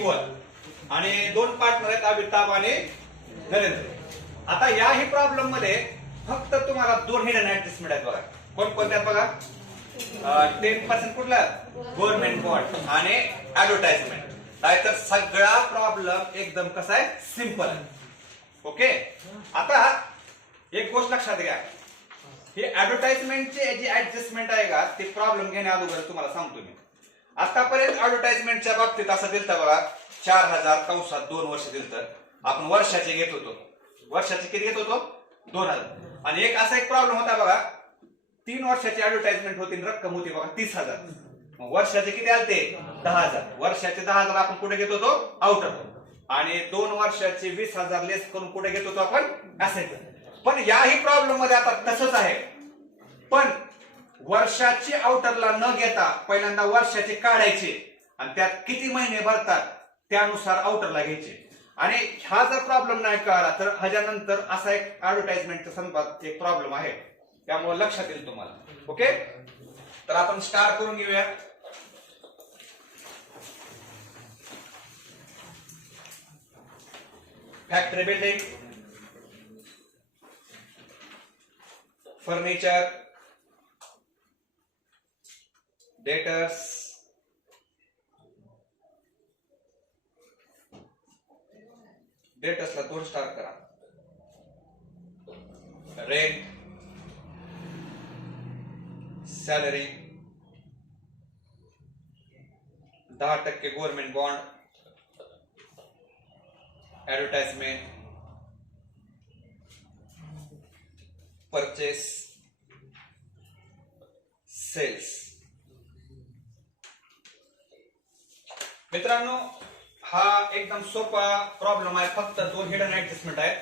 Equal आणि 2 partner आहेत अमिताभ आणि नरेंद्र. आता याही प्रॉब्लेम मध्ये फक्त तुम्हाला 2 हिडन ऍडजस्टमेंट आहेत बघा. कोणकोणत्या आहेत बघा. 10% कुठला गव्हर्नमेंट बॉन्ड आणि ऍडव्हर्टाइजमेंट. नाहीतर सगळा प्रॉब्लेम एकदम कसा आहे सिंपल आहे. ओके. आता एक गोष्ट लक्षात घ्या, ही ऍडव्हर्टाइजमेंटची जी ऍडजस्टमेंट आहे का ती प्रॉब्लेम घेण्या अगोदर तुम्हाला सांगतो मी. आतापर्यंत ऍडव्हर्टाइजमेंटच्या बाबतीत असं दिलतं बघा 4000 कंसात 2 वर्ष दिलतं. आपण वर्षाचे घेत होतो. वर्षाचे किती घेत होतो 2000. आणि एक असा एक प्रॉब्लेम होता बघा 3 वर्षाची ऍडव्हर्टाइजमेंट होती रक्कम होती बघा 30,000. मग वर्षाचे किती आले ते 10,000. वर्षाचे 10,000 आपण कुठे घेत होतो आउटर. आणि 2 वर्षाचे 20,000 लेस करून कुठे घेत होतो आपण ऍसेट. पण याही प्रॉब्लेम मध्ये आता तसंच आहे. पण वर्षाची आउटरला न घेता पहिल्यांदा वर्षाचे काढायचे आणि त्यात किती महिने भरतात त्यानुसार आउटरला घ्यायचे. आणि हा जर प्रॉब्लेम नाही कळला तर ह्याच्यानंतर असा एक ऍडव्हर्टाइजमेंटच्या संदर्भात एक प्रॉब्लेम आहे. त्यामुळे लक्षात येईल तुम्हाला. ओके. तर आपण स्टार्ट करून घेऊया. फॅक्टरी बिल्डिंग, फर्निचर, डेटर्स, डेटर्सला 2 स्टार करा. Rent, salary, 10% government bond, advertisement, purchase, sales. मित्रांनो हा एकदम सोपा प्रॉब्लेम आहे. फक्त 2 हिडन ऍडजस्टमेंट आहेत.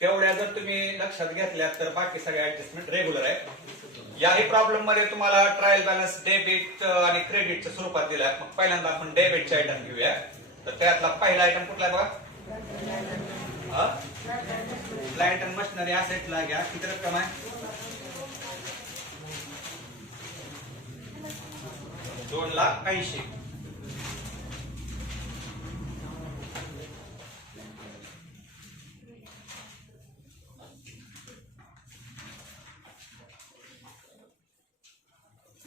तेवढ्या जर तुम्ही लक्षात घेतल्या तर बाकी सगळे ऍडजस्टमेंट रेग्युलर आहे. याही प्रॉब्लेम मध्ये तुम्हाला ट्रायल बॅलन्स डेबिट आणि क्रेडिटच्या स्वरूपात दिलाय. मग पहिल्यांदा आपण डेबिटचे आयटम घेऊया. तर त्यातला पहिला आयटम कुठला आहे बघा. प्लांट अँड मशिनरी असेटला घ्या. किती रक्कम आहे 2,80,000.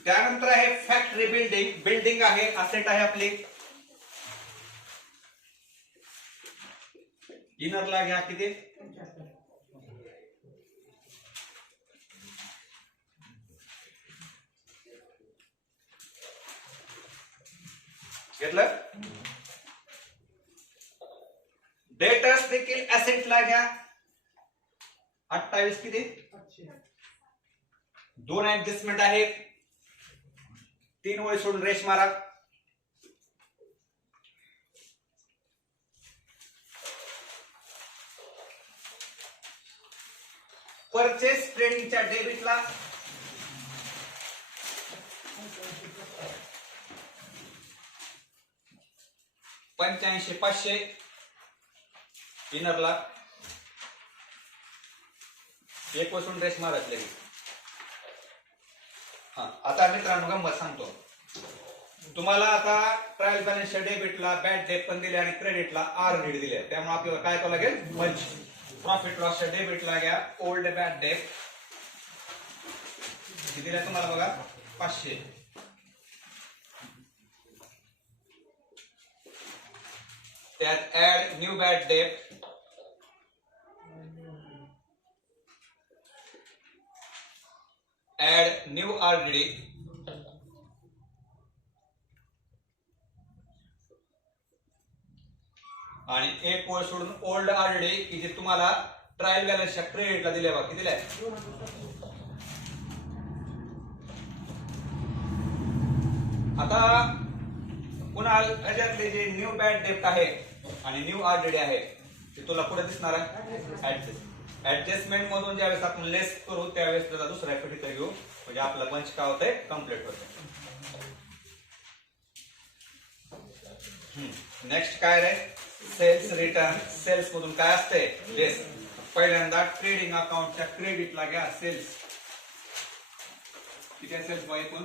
त्यानंतर आहे फॅक्टरी बिल्डिंग. बिल्डिंग आहे असेट आहे आपली. इनरला घ्या किती घेतलं. डेटर्स देखील असेटला घ्या 28 किती 2 ऍडजस्टमेंट आहेत. 3 ओळी सोडून रेश मारा. परचेस ट्रेडिंगच्या डेबिटला 85,500. इनरला 1 ओळी सोडून रेश मारत लगेच. आता मित्रांनो गंमत सांगतो तुम्हाला. आता ट्रायल बॅलन्सच्या डेबिटला बॅड डेट पण दिले आणि क्रेडिटला आर नीड दिले. त्यामुळे आपल्याला काय करावं लागेल मंच. प्रॉफिट लॉसच्या डेबिटला घ्या ओल्ड बॅड डेट किती दिल्या तुम्हाला बघा 500. त्यात add new bad debt add new RDD आणि 1 ओळ सोडून ओल्ड आरडीडी की जे तुम्हाला ट्रायल बॅलन्सच्या क्रेडिटला दिले बघा. किती दिले आता पुन्हा ह्याच्यातले जे न्यू बॅड डेट आहे आणि न्यू आरडीडी आहे ते तुला पुढे दिसणार आहे. ऍडजस्टमेंट मधून ज्यावेळेस आपण लेस करू त्यावेळेस त्याला दुसऱ्या पेटीत घेऊ म्हणजे आपला बंच काय होतंय कम्प्लीट होतंय. नेक्स्ट काय रे सेल्स रिटर्न. सेल्स मधून काय असते लेस. पहिल्यांदा ट्रेडिंग अकाउंटच्या क्रेडिटला घ्या सेल्स. किती आहे सेल्स बघा एकूण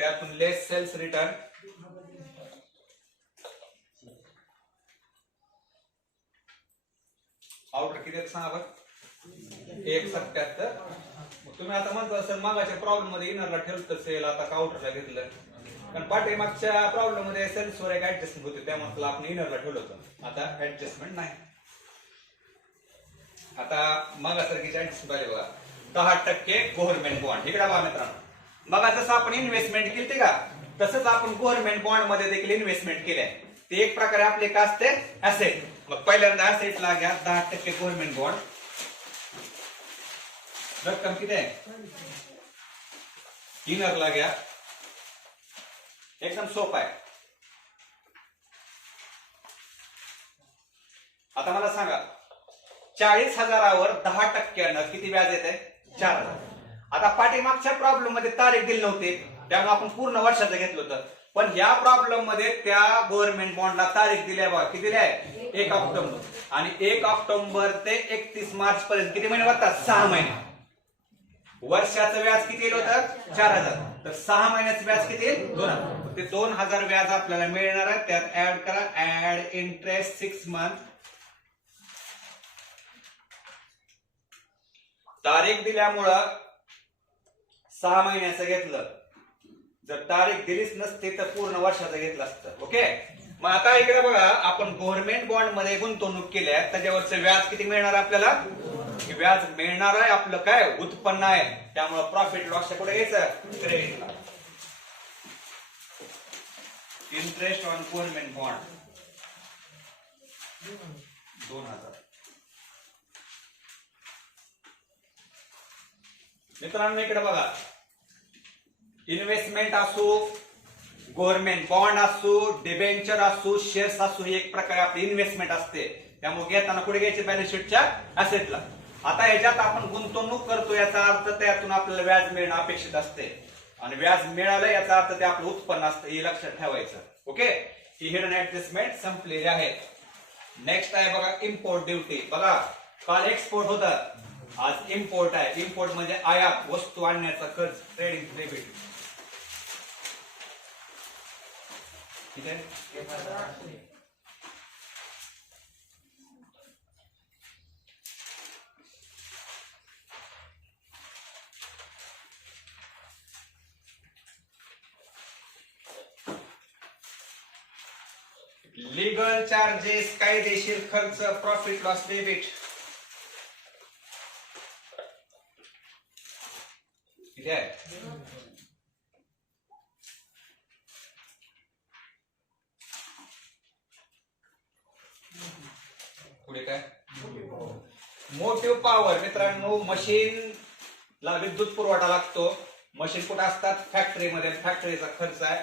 त्यातून लेस सेल्स रिटर्न आउटर किती सांगा बरं 177. तुम्ही आता म्हणता असेल मागाच्या प्रॉब्लेम मध्ये इनरला ठेवलं सेल आता काउंटरला घेतलं कारण पाठीमागच्या प्रॉब्लेम मध्ये सेल्स वर एक ऍडजस्टमेंट होते त्यामुळे आपण इनरला ठेवलं होतं आता ऍडजस्टमेंट नाही. आता मागासारखीची ऍडजस्टमेंट आली बघा 10% गव्हर्नमेंट बॉन्ड. इकडे बघा मित्रांनो मग जसं आपण इन्व्हेस्टमेंट केली का तसंच आपण गव्हर्नमेंट बॉन्ड मध्ये देखील इन्व्हेस्टमेंट केली आहे. ते एक प्रकारे आपले का असते ऍसेट. मग पहिल्यांदा ऍसेटला घ्या 10% गव्हर्नमेंट बॉन्ड. रक्कम किती आहे इनरला घ्या. एकदम सोपं आहे. आता मला सांगा 40,000वर 10% किती व्याज येते 4,000. आता पाठीमागच्या प्रॉब्लेम मध्ये तारीख दिली नव्हती त्यामुळे आपण पूर्ण वर्षाचं घेतलं होतं पण या प्रॉब्लेम मध्ये त्या गव्हर्नमेंट बॉन्डला तारीख दिली आहे बघा किती दिली आहे 1 ऑक्टोबर आणि 1 ऑक्टोबर ते 31 मार्च पर्यंत किती महिने होतात 6 महिने. वर्षाचं व्याज किती येईल होतं 4,000 तर 6 महिन्याचं व्याज किती येईल 2,000. ते 2,000 व्याज आपल्याला मिळणार आहे. त्यात ऍड करा ऍड इंटरेस्ट 6 मंथ. तारीख दिल्यामुळं 6 महिन्याचं घेतलं. जर तारीख दिलीच नसती तर पूर्ण वर्षाचं घेतलं असतं. ओके मग आता इकडे बघा आपण गव्हर्नमेंट बॉन्ड मध्ये गुंतवणूक केली आहे त्याच्यावरचं व्याज किती मिळणार आपल्याला व्याज मिळणार आहे. आपलं काय उत्पन्न आहे त्यामुळे प्रॉफिट लॉसच्या कुठे घ्यायचं क्रेडिटला. Interest on government bond 2,000. मित्रांनो इकडे बघा इन्व्हेस्टमेंट असो गव्हर्नमेंट बॉन्ड असो डिबेंचर असो शेअर्स असो ही एक प्रकारे आपली इन्व्हेस्टमेंट असते त्यामुळे घेताना कुठे घ्यायचे बॅलन्स शीटच्या असेटला. आता ह्याच्यात आपण गुंतवणूक करतो याचा अर्थ त्यातून आपल्याला व्याज मिळणं अपेक्षित असते आणि व्याज मिळालं याचा अर्थ ते आपलं उत्पन्न असतं हे लक्षात ठेवायचं. ओके ही हिडन ऍडजस्टमेंट संपलेली आहे. नेक्स्ट आहे बघा इम्पोर्ट ड्युटी. बघा काल एक्सपोर्ट होतं आज इम्पोर्ट आहे. इम्पोर्ट म्हणजे आयात वस्तू आणण्याचा खर्च ट्रेडिंग डेबिट. ठीक आहे लीगल चार्जेस कायदेशीर खर्च प्रॉफिट लॉस डेबिट. किती आहे पुढे काय मोटिव्ह पॉवर. मित्रांनो मशीनला विद्युत पुरवठा लागतो. मशीन कुठे असतात फॅक्टरीमध्ये. फॅक्टरीचा खर्च आहे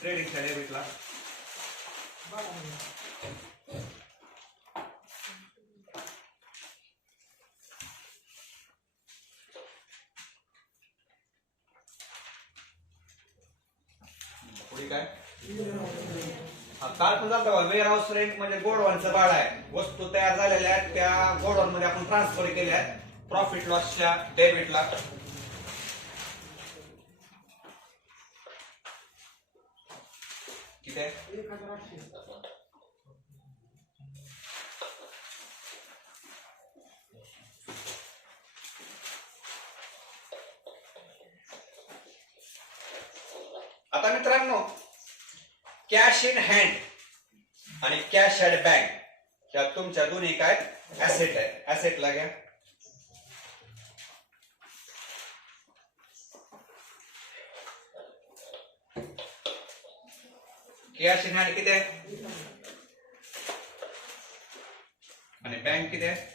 ट्रेडिंगच्या डेबिटला. पुढे काय काल पण जातो वेअर हाऊस रेंट म्हणजे गोडवानचं भाडं आहे. वस्तू तयार झालेल्या आहेत त्या गोडवान मध्ये आपण ट्रान्सफर केल्या आहेत प्रॉफिट लॉसच्या डेबिटला. किती आहे आता मित्रांनो कॅश इन हँड आणि कॅश ॲट बँक या तुमच्या दोन्ही काय ऍसेट आहे. ऍसेटला घ्या कॅश इन हँड किती आहे आणि बँक किती आहे.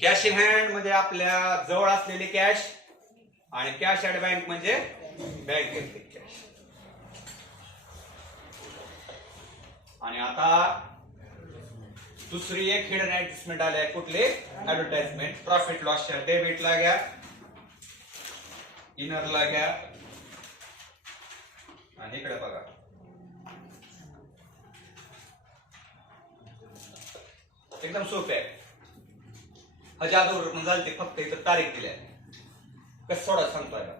कॅश इन हँड म्हणजे आपल्या जवळ असलेली कॅश आणि कॅश ॲट बँक म्हणजे बँकेतली कॅश. आणि आता दुसरी एक हिडन ऍडजस्टमेंट आली आहे कुठली ऍडव्हर्टाइजमेंट. प्रॉफिट लॉसच्या डेबिटला घ्या इनरला घ्या आणि इकडे बघा एकदम सोपे आहे. 1,000 रुपये झाले ते फक्त इथं तारीख दिली आहे. कसं सोडायचं सांगतोय का.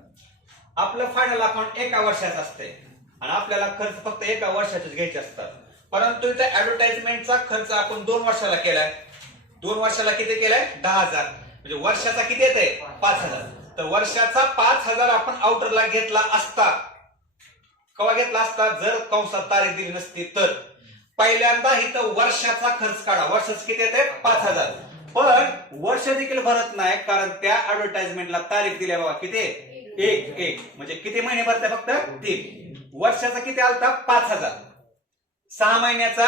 आपलं फायनल अकाउंट एका वर्षाचं असते आणि आपल्याला खर्च फक्त एका वर्षाचेच घ्यायचे असतात. परंतु इथे ऍडव्हर्टाइजमेंटचा खर्च आपण 2 वर्षाला केलाय. 2 वर्षाला किती केलाय? 10,000. म्हणजे वर्षाचा किती येते? 5,000. तर वर्षाचा 5,000 आपण आउटरला घेतला असता. केव्हा घेतला असता? जर कंसात तारीख दिली नसती तर. पहिल्यांदा इथं वर्षाचा खर्च काढा. वर्षाचं किती येते? 5,000. पण वर्ष देखील भरत नाही, कारण त्या ऍडव्हर्टाइजमेंटला तारीख दिली बघा किती? एक. म्हणजे किती महिने भरते? फक्त 3. वर्षाचा किती आलता? 5,000. 6 महिन्याचा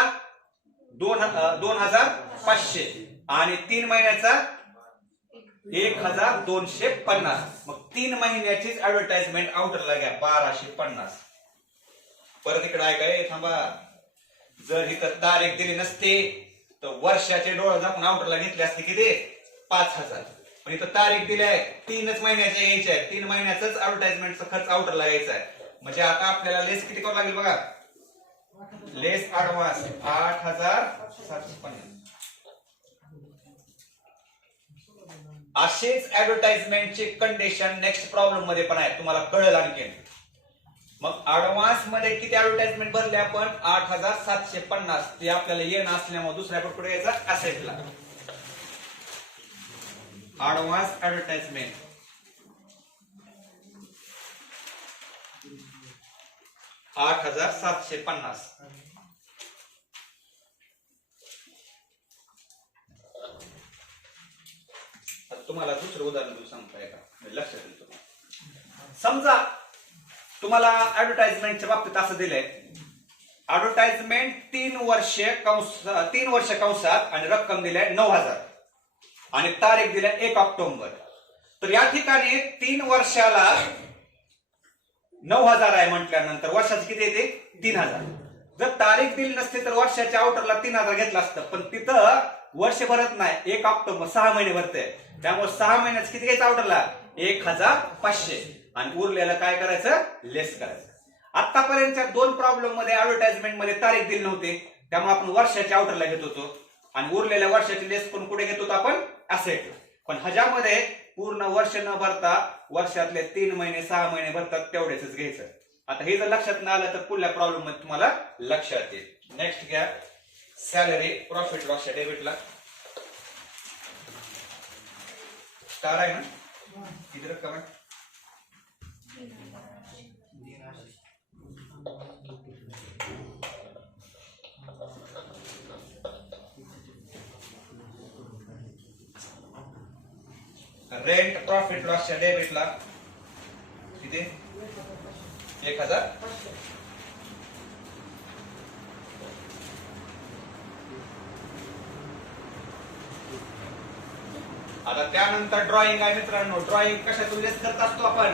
2,500 आणि 3 महिन्याचा 1,250. मग 3 महिन्याचीच ऍडव्हर्टाइजमेंट आउटरला घ्या 1,250. परत इकडे ऐकाय थांबा. जर इथं तारीख दिली नसते तर वर्षाचे डोळे झाकून आउटरला घेतले असते किती? 5,000. पण इथं तारीख दिली आहे 3च महिन्याचे घ्यायचे आहे. 3 महिन्याचाच ऍडव्हर्टाइजमेंटचा खर्च आउटरला घ्यायचा आहे. म्हणजे आता आपल्याला लेस किती करावं लागेल बघा. लेस ऍडव्हान्स 8,750. असेच ऍडव्हर्टाइजमेंटची कंडिशन नेक्स्ट प्रॉब्लेम मध्ये पण आहे, तुम्हाला कळेल आणखी. मग ऍडव्हान्स मध्ये किती ऍडव्हर्टाइजमेंट भरले आपण? 8,750. ते आपल्याला येणं असल्यामुळे दुसऱ्या कुठे यायचा? असेटला. Advance advertisement 8,750. तुम्हाला दुसरं उदाहरण देऊ सांगताय का? लक्षात येईल तुम्हाला. समजा तुम्हाला ऍडव्हर्टाइजमेंटच्या बाबतीत असं दिलंय, ऍडव्हर्टाइजमेंट 3 वर्ष कंसात आणि रक्कम दिली 9,000 आणि तारीख दिली 1 ऑक्टोबर. तर या ठिकाणी 3 वर्षाला 9,000 आहे म्हटल्यानंतर वर्षाचं किती येते? 3,000. जर तारीख दिली नसती तर वर्षाच्या आउटरला 3,000 घेतला असतं. पण तिथं वर्ष भरत नाही, 1 ऑक्टोबर 6 महिने भरते. त्यामुळे 6 महिन्यात किती घ्यायचं आउटरला? 1,500. आणि उरलेलं काय करायचं? लेस करायचं. आतापर्यंतच्या 2 प्रॉब्लेम मध्ये ऍडव्हर्टाइजमेंट मध्ये तारीख दिली नव्हती, त्यामुळे आपण वर्षाच्या आउटरला घेत होतो आणि उरलेल्या वर्षाची लेस पण कुठे घेत होतो आपण? असेट. पण ह्याच्यामध्ये पूर्ण वर्ष न भरता वर्षातले 3 महिने 6 महिने भरतात तेवढेच घ्यायचं. आता हे जर लक्षात नाही आलं तर पुढल्या प्रॉब्लेम मध्ये तुम्हाला लक्षात येईल. नेक्स्ट घ्या सॅलरी प्रॉफिट लॉस डेबिटला. स्टार आहे ना? किती रक्कम आहे? रेंट प्रॉफिट लॉसच्या डेबिटला किती? 1,000. आता त्यानंतर ड्रॉइंग आहे मित्रांनो. ड्रॉइंग कशातून लेस करत असतो आपण?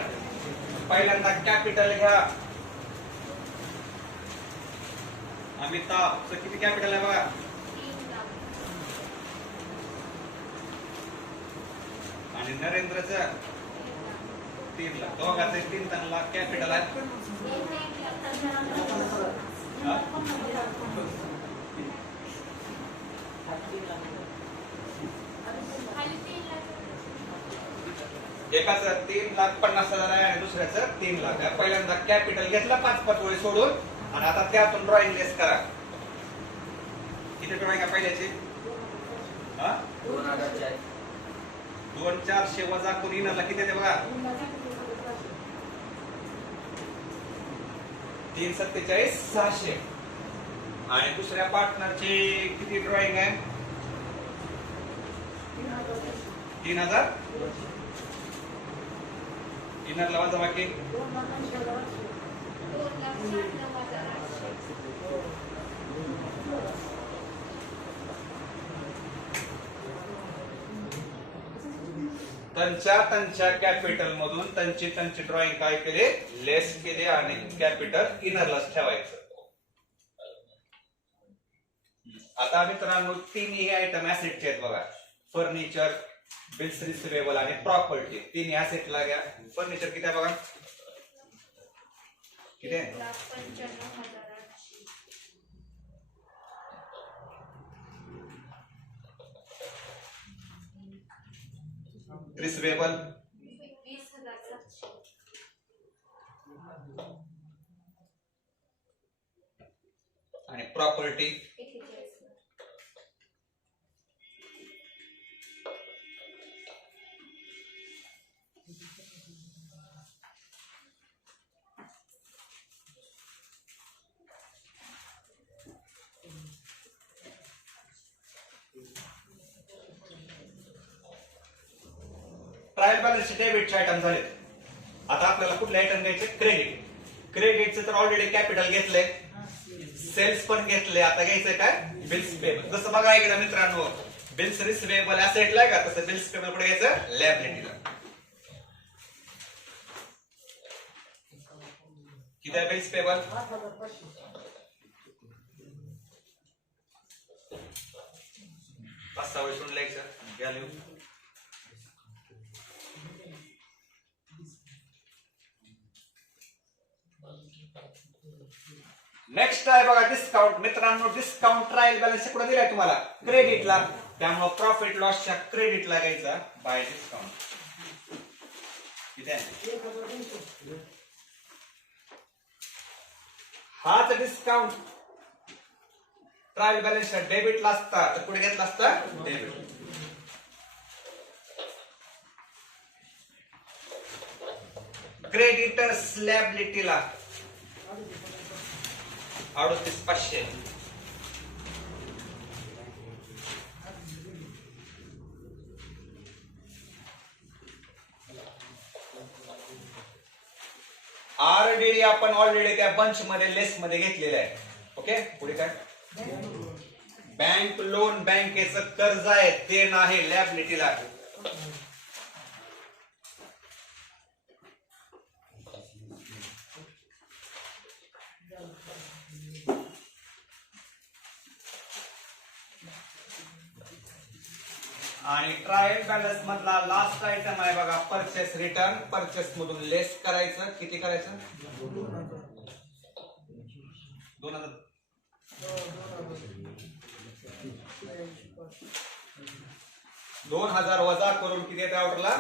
पहिल्यांदा कॅपिटल घ्या. अमिताभचं किती कॅपिटल आहे बघा? आणि नरेंद्रचं 3 लाख. दोघांचे 3 लाख कॅपिटल आहे. एकाचं 3,50,000 आहे आणि दुसऱ्याचं 3 लाख आहे. पहिल्यांदा कॅपिटल घेतला 5 वेळी सोडून आणि आता त्यातून ड्रॉइंग लेस करा. किती ड्रॉइंग आहे पहिल्याची? 2,400 वजा करून इनरला किती येते बघा? 3,47,600. आणि दुसऱ्या पार्टनरची किती ड्रॉइंग आहे? 3,000. इनरला वजा बाकी त्यांच्या कॅपिटल मधून त्यांची ड्रॉइंग काय केले? लेस केले आणि कॅपिटल इनरलाच ठेवायचं. आता मित्रांनो 3ही आयटम ऍसेटचे आहेत बघा. फर्निचर, बिल्स रिसिवेबल आणि प्रॉपर्टी. 3 ऍसेटला घ्या. फर्निचर किती आहे बघा? किती आहे? 1,95,800. रिसिवेबल 20,000. प्रॉपर्टी ट्रायल बॅलन्स डेबिटचे आयटम झाले. आता आपल्याला कुठले आयटम घ्यायचे? क्रेडिट. क्रेडिटचं तर ऑलरेडी कॅपिटल घेतलंय, सेल्स पण घेतले. आता घ्यायचंय काय? Bills payable. जसं बघा इकडे मित्रांनो, बिल्स रिसिवेबल ऍसेटला आहे का, तसं बिल्स पेबल कुठे घ्यायचं? लायबिलिटीला. किती आहे बिल्स पेबल? 5-6 वेळून लिहायचं. घ्या लिहून. नेक्स्ट आहे बघा डिस्काउंट. मित्रांनो डिस्काउंट ट्रायल बॅलन्स कुठे दिलाय तुम्हाला? क्रेडिटला. त्यामुळे प्रॉफिट लॉसच्या क्रेडिटला घ्यायचा बाय डिस्काउंट. किती आहे? हाच डिस्काउंट ट्रायल बॅलन्स डेबिटला असता तर कुठे घेतला असता? डेबिट. क्रेडिटर्स लायबिलिटीला 38,500. आरडीडी आपण ऑलरेडी त्या बंच मध्ये लेस मध्ये घेतलेलं आहे. ओके. पुढे काय? बँक लोन, बँकेचं कर्ज आहे ते नाही लायबिलिटीला. आणि ट्रायल बॅलन्स मधला लास्ट आयटम आहे बघा परचेस रिटर्न. परचेस मधून लेस करायचं. किती करायचं? 2000. 2000 वजा करून किती येते ऑर्डरला?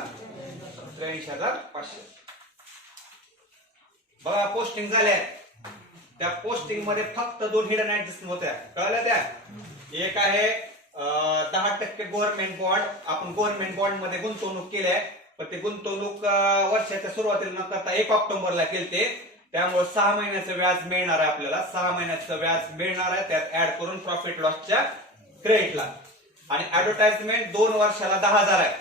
83,500. बघा पोस्टिंग झाल्या. त्या पोस्टिंग मध्ये फक्त 2 हिडन ऍडजस्टमेंट होत्या. कळल्या त्या? एक आहे 10% गव्हर्नमेंट बॉन्ड. आपण गव्हर्नमेंट बॉन्ड मध्ये गुंतवणूक केली आहे, पण ते गुंतवणूक वर्षाच्या सुरुवातीला न करता 1 ऑक्टोबरला केलते. त्यामुळे 6 महिन्याचं व्याज मिळणार आहे आपल्याला. 6 महिन्याचं व्याज मिळणार आहे. त्यात ऍड करून प्रॉफिट लॉसच्या क्रेडिटला. आणि ऍडव्हर्टाइजमेंट 2 वर्षाला 10,000 आहे.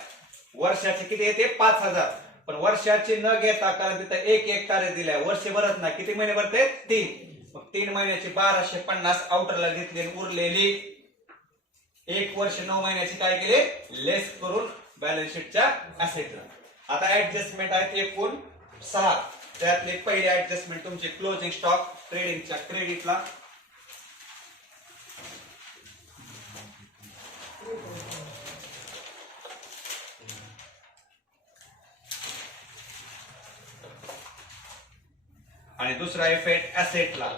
वर्षाचे किती येते? 5,000. पण वर्षाची न घेता, कारण तिथं 1 तारीख दिलाय. वर्ष भरत नाही. किती महिने भरते? 3. मग 3 महिन्याची 1250 आउटरला घेतली. उरलेली 1 वर्ष 9 महिन्याची काय केले? लेस करून बॅलन्स शीटच्या ऍसेटला. आता ऍडजस्टमेंट आहेत एकूण 6. त्यातले पहिले ऍडजस्टमेंट तुमचे क्लोजिंग स्टॉक ट्रेडिंगच्या क्रेडिटला. आणि दुसरा इफेक्ट ऍसेटला.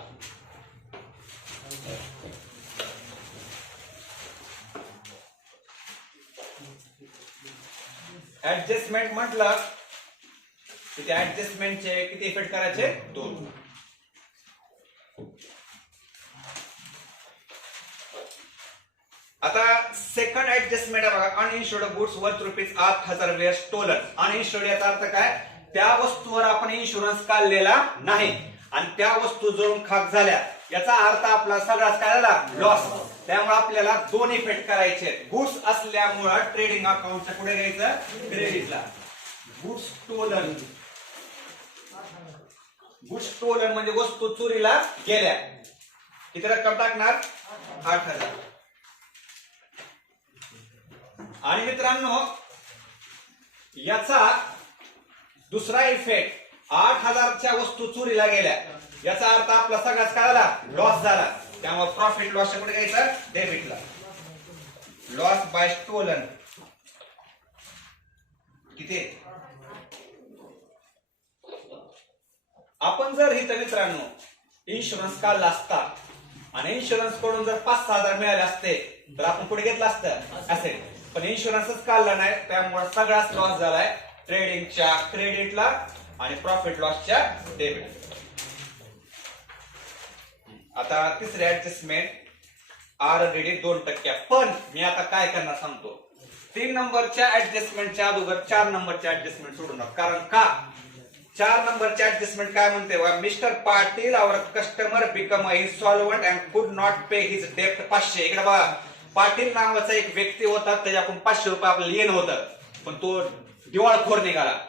ऍडजस्टमेंट म्हटलं की त्या ऍडजस्टमेंटचे किती इफेक्ट करायचे? 2. आता सेकंड ऍडजस्टमेंट आहे बघा. अनइन्शुर्ड गुड्स वर्थ ₹8,000 वेअर स्टोलन. अनइन्शुर्ड याचा अर्थ काय? त्या वस्तूवर आपण इन्शुरन्स काढलेला नाही आणि त्या वस्तू जळून खाक झाल्या. याचा अर्थ आपला सगळाच काय झाला? लॉस. त्यामुळे आपल्याला 2 इफेक्ट करायचे. गुड्स असल्यामुळे ट्रेडिंग अकाउंटच्या पुढे घ्यायचं क्रेडिटला. Goods stolen. गुड्स स्टोलन म्हणजे वस्तू चोरीला गेल्या. किती रक्कम टाकणार? 8,000. आणि मित्रांनो याचा दुसरा इफेक्ट 8,000च्या वस्तू चोरीला गेल्या. याचा अर्थ आपला सगळाच काय झाला? लॉस झाला. त्यामुळे प्रॉफिट लॉस कुठे घ्यायचं? डेबिटला. लॉस बाय स्टोलन किती? आपण जर इथं मित्रांनो इन्शुरन्स काढला असता आणि इन्शुरन्स कडून जर 5-6 हजार मिळाले असते तर आपण पुढे घेतलं असतं असेल. पण इन्शुरन्सच काढला नाही. त्यामुळे सगळाच लॉस झालाय ट्रेडिंगच्या क्रेडिटला आणि प्रॉफिट लॉसच्या डेबिट. आता तिसरे ऍडजस्टमेंट ऑलरेडी 2%. पण मी आता काय करणार सांगतो. 3 नंबरच्या ऍडजस्टमेंटच्या अगोदर 4 नंबरच्या ऍडजस्टमेंट सोडू नका. कारण का 4 नंबरच्या ऍडजस्टमेंट काय म्हणते, mister Patil our customer become a insolvent and could not pay his डेप्ट 500. इकडे बघा, पाटील नावाचा एक व्यक्ती होता, त्याच्याकडून 500 रुपये आपल्याला येणं होतं, पण तो दिवाळखोर निघाला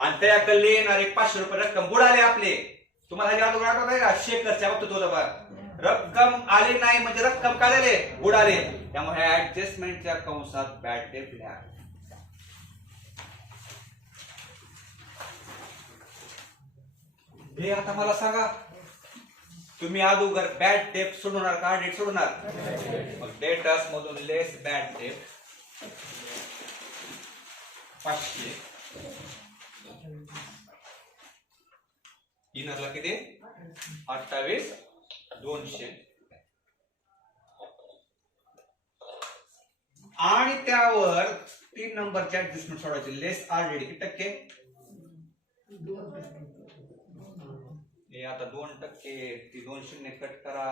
आणि त्याकडे येणारे 500 रुपये रक्कम बुडाले आपले. तुम्हाला हे अगोदर आठवत आहे का, शेखरच्या बाबतीत होतं बघा, रक्कम आली नाही म्हणजे रक्कम काय झाले, बुडाले. त्यामुळे ऍडजस्टमेंटच्या कंसात बॅड डेट लिहा. हे आता मला सांगा, तुम्ही अगोदर बॅड डेट सोडणार का डेट सोडणार? मग डेटर्स मधून लेस बॅड डेट 500. इनरला किती? 28,200. आणि त्यावर 3 नंबरचे ऍडजस्टमेंट सोडायचे. लेस ऑलरेडी किती टक्के? हे आता 2%. ती 2 शून्य कट करा,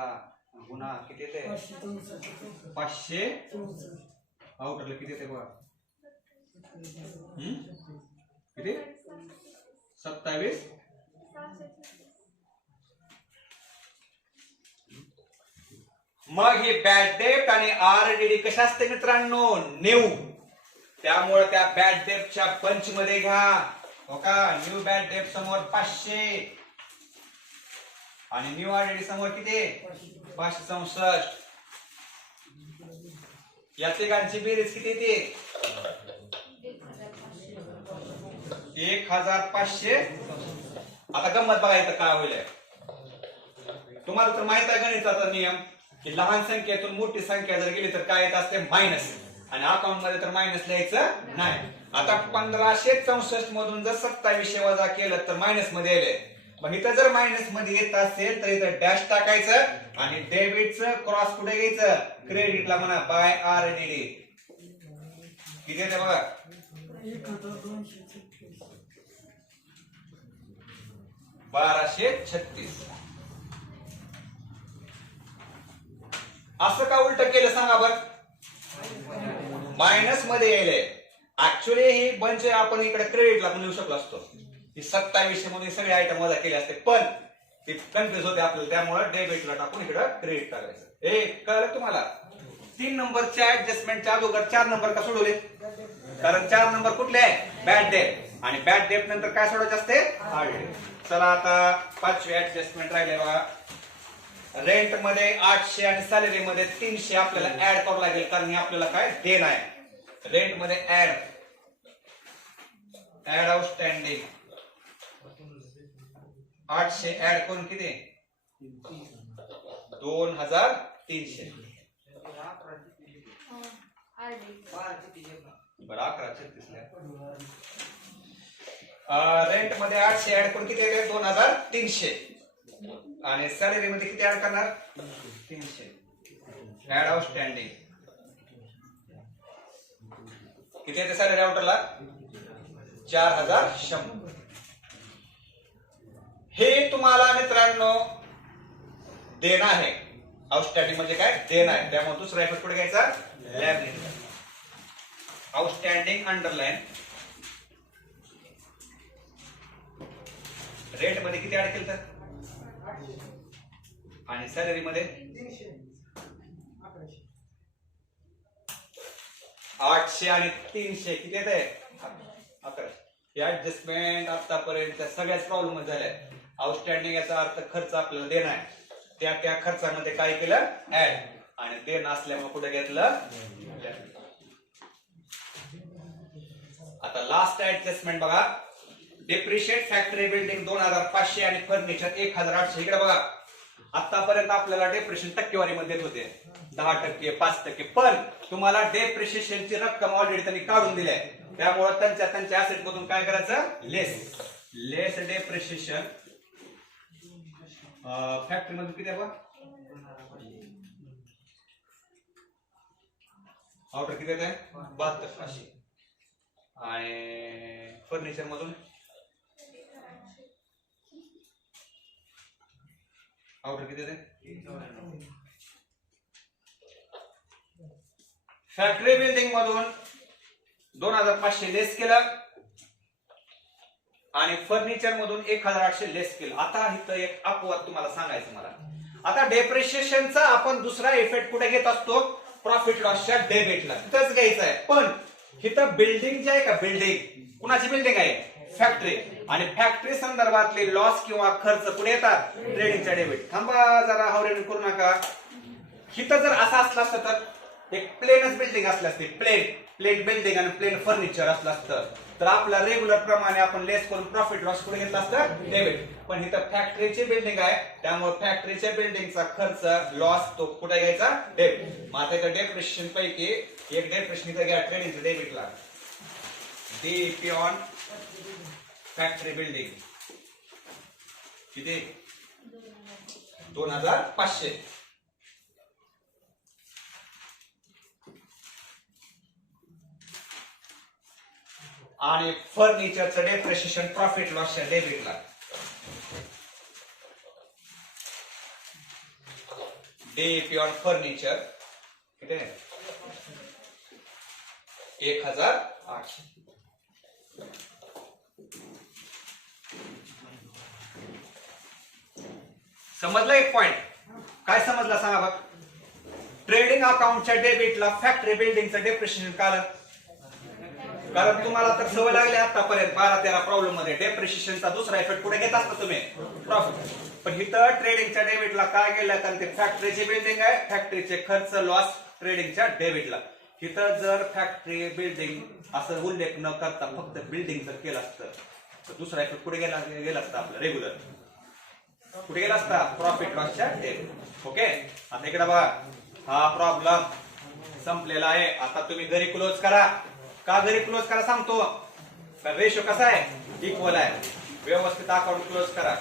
गुन्हा किती येते? 500. आउटरला किती येते बघा, किती? 27. मग हे बॅड डेट आणि ऑलरेडी कशा असते मित्रांनो? न्यू. त्यामुळे त्या बॅड डेटच्या पंच मध्ये घ्या. हो का, न्यू बॅड डेट समोर 500 आणि न्यू ऑलरेडी समोर किती? 564. या तिघांची बेरीज किती येते? 1,500. आता गंमत बघा इथं काय होईल. तुम्हाला तर माहित आहे गणिताचा नियम की लहान संख्येतून मोठी संख्या जर गेली तर काय येत असते? मायनस. आणि अकाउंट मध्ये तर मायनस लिहायचं नाही. आता 1564 मधून जर 2700 वजा केलं तर मायनस मध्ये येईल. मग इथं जर मायनस मध्ये येत असेल तर इथं डॅश टाकायचं आणि डेबिटचं क्रॉस कुठे घ्यायचं? क्रेडिटला म्हणा, बाय ऑलरेडी. किती येते बघा? 1236. असं का उलट केलं सांगा बर? मायनस मध्ये येईल. ऍक्च्युअली ही बंच आपण इकडे क्रेडिटला पण लिहू शकलो असतो. ही 2700 मध्ये सगळे आयटम वजा केले असते, पण ते कन्फ्युज होते आपल्याला. त्यामुळे डेबिटला टाकून इकडे क्रेडिट टाकायचं. हे कळलं तुम्हाला? 3 नंबरच्या ऍडजस्टमेंटच्या अगोदर 4 नंबर का सोडवले? कारण 4 नंबर कुठले आहे? Bad debt. आणि बॅड डेट नंतर काय सोडायचे असते? Hard debt. चला आता 5वी ऍडजस्टमेंट राहिले बघा. रेंट मध्ये 800 आणि सॅलरी मध्ये 300 आपल्याला ऍड करावं लागेल, कारण हे आपल्याला काय देण आहे. रेंट मध्ये ऍड आउटस्टँडिंग 800 ऍड करून किती? 2300. बरं 1136. रेंट मध्ये 800 ऍड करून किती येते? 2300. आणि सॅलरी मध्ये किती ऍड करणार? 300. ऍड आउटस्टँडिंग किती येते सॅलरी आउटरला? 4100. हे तुम्हाला मित्रांनो देणं आहे. आउटस्टँडिंग म्हणजे काय? देणं आहे. त्यामुळे दुसरा एफर्ट कुठे घ्यायचा? लॅबरेटरी. Outstanding underline. रेंट मध्ये किती ऍड केलं तर? आणि सॅलरी मध्ये 800 आणि 300 किती येत आहे? 1100. ऍडजस्टमेंट आतापर्यंत सगळ्याच प्रॉब्लेम झाल्या. आउटस्टँडिंग याचा अर्थ खर्च आपल्याला देणं आहे. त्या खर्चामध्ये काय केलं? ऍड. आणि देणं असल्यामुळे कुठे घेतलं? आता लास्ट ऍडजस्टमेंट बघा. डेप्रिशिएट फॅक्टरी बिल्डिंग 2500 आणि फर्निचर 1800. इकडे बघा, आतापर्यंत आपल्याला डेप्रिशिएशन टक्केवारीमध्ये देत होते 10%, 5%. पण तुम्हाला डेप्रिशिएशनची रक्कम ऑलरेडी त्यांनी काढून दिली आहे. त्यामुळे त्यांच्या ऍसेट मधून काय करायचं? लेस डेप्रिशिएशन. फॅक्टरी मध्ये किती आहे बघा? आउटर किती आहे? 7200. आणि फर्निचर मधून आउटर किती येते? फॅक्टरी बिल्डिंग मधून 2500 लेस केलं आणि फर्निचर मधून 1800 लेस केलं. आता इथं एक अपवाद तुम्हाला सांगायचं मला. आता डेप्रिशिएशनचा आपण दुसरा इफेक्ट कुठे घेत असतो? प्रॉफिट लॉसच्या डेबिटला. तिथंच घ्यायचं आहे. पण इथं बिल्डिंग जे आहे का, बिल्डिंग कुणाची बिल्डिंग आहे? फॅक्टरी. आणि फॅक्टरी संदर्भातले लॉस किंवा खर्च कुठे येतात? ट्रेडिंगच्या डेबिट. थांबा जरा हावरेड करू नका. इथं जर असं असलं असतं तर एक प्लेनच बिल्डिंग असली असते, प्लेन बिल्डिंग आणि प्लेन फर्निचर असलं असतं तर आपला रेग्युलर प्रमाणे आपण लेस करून प्रॉफिट लॉस कुठे घेतला असतं? डेबिट. पण इथं फॅक्टरीची बिल्डिंग आहे त्यामुळे फॅक्टरीच्या बिल्डिंगचा खर्च लॉस तो कुठे घ्यायचा? डेबिट. मग आता इथं डेप्रिशिएशन पैकी एक डेप्रिशिएशन इथं घ्या ट्रेडिंगच्या डेबिटला. डीपी ऑन फॅक्टरी बिल्डिंग किती? 2500. आणि फर्निचरचं डेप्रिशिएशन प्रॉफिट लॉसच्या डेबिटला. डीपी ऑन फर्निचर किती आहे? 1800. समजलं एक पॉइंट? काय समजला सांगा बघ. ट्रेडिंग अकाउंटच्या डेबिटला फॅक्टरी बिल्डिंगचं डेप्रिशिएशन कारण तुम्हाला तर सवय लागली आतापर्यंत 12-13 प्रॉब्लेम मध्ये डेप्रिशिएशनचा दुसरा इफेक्ट कुठे घेत असता तुम्ही? प्रॉफिट. पण इथं ट्रेडिंगच्या डेबिटला काय गेलं? कारण ते फॅक्टरीची बिल्डिंग आहे, फॅक्टरीचे खर्च लॉस ट्रेडिंगच्या डेबिटला. इथं जर फॅक्टरी बिल्डिंग असं उल्लेख न करता फक्त बिल्डिंग जर केलं असतं तर दुसरा इफेक्ट कुठे गेला असता? आपला रेग्युलर कुठे गेला असता? प्रॉफिट लॉसच्या डेबिट. ओके. आता इकडे बघा, हा प्रॉब्लेम संपलेला आहे. आता तुम्ही घरी क्लोज करा. का घरी क्लोज करा सांगतो? रेशो कसा आहे? इक्वल आहे. व्यवस्थित अकाउंट क्लोज करा.